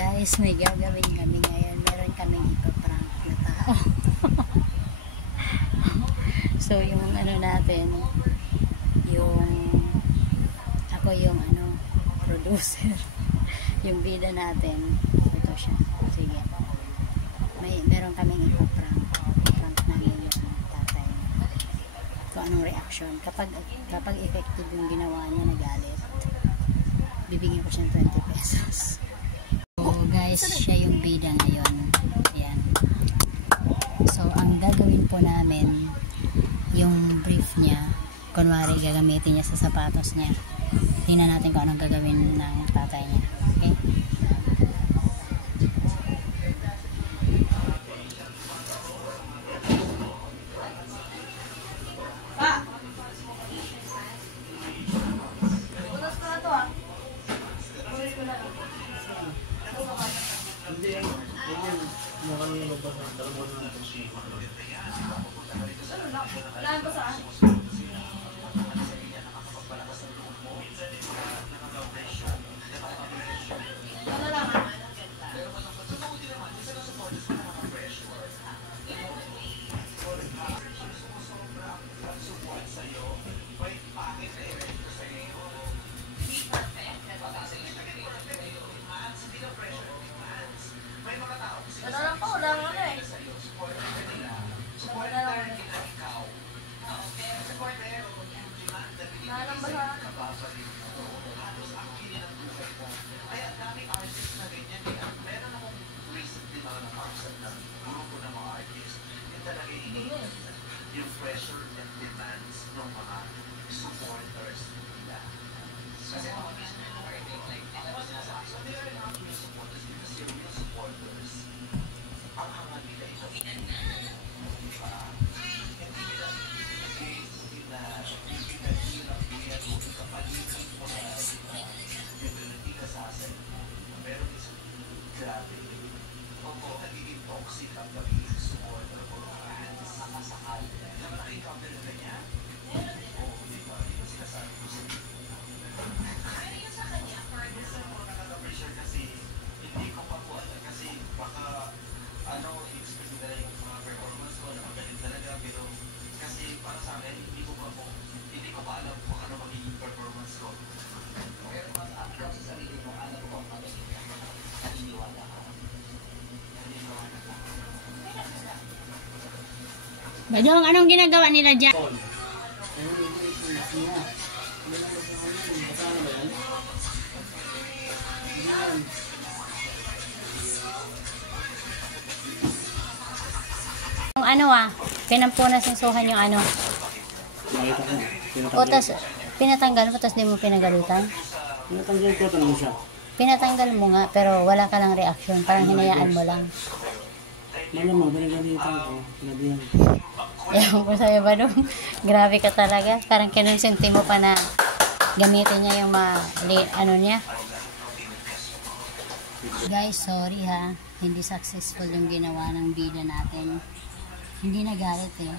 Guys, may gagawin kami ngayon. Meron kaming ipaprank na tao. So, yung ano natin, ako yung producer. Yung bida natin, ito siya. Sige. Meron kaming ipaprank. Prank namin yung tatay. Kung anong reaction. Kapag effective yung ginawa niya, nagalit, bibigyan ko siya ng 20 pesos. So guys, siya yung bida ngayon. Ayan. So ang gagawin po namin, yung brief niya, kunwari gagamitin niya sa sapatos niya. Tingnan natin kung anong gagawin ng tatay niya. Okay? Yung pressure and demands ng mga supporters nila. Kasi mga mismo yung supporters nila, serious supporters, ang hangad nila ito. Hindi nila pinaghirap niya doon sa paligid mo na hindi ka sasay. Pero isang grabe. Opo, nagiging toxic ang pagiging supporter o sakasakal. Nakikabel na ganyan? Oo, di ba? Di ba sinasabi ko sa inyo? Pero yun sa kanya, for example, mo nakaka-pressure kasi hindi ko pa po alam kasi baka i-expect nila yung mga performance ko na magaling talaga pero kasi para sa akin, hindi ko pa alam kung ano magiging performance ko. Pero mas ako sa sarili mo, alam ko kung ano naniniwala ka. Badong, anong ginagawa nila dyan? Yung pinampunas ng suhan yung o tas pinatanggal mo, tas di mo pinagalitan? Pinatanggal ko, tanong siya. Pinatanggal mo nga, pero wala ka lang reaction, parang hinayaan mo lang. Malamang, pinagalitan ko. Pinabihan. Ewan ko sa'yo ba dong? Grabe ka talaga. Parang kinonsinti mo pa na gamitin niya yung niya. Guys, sorry ha. Hindi successful yung ginawa ng bida natin. Hindi nagalit eh.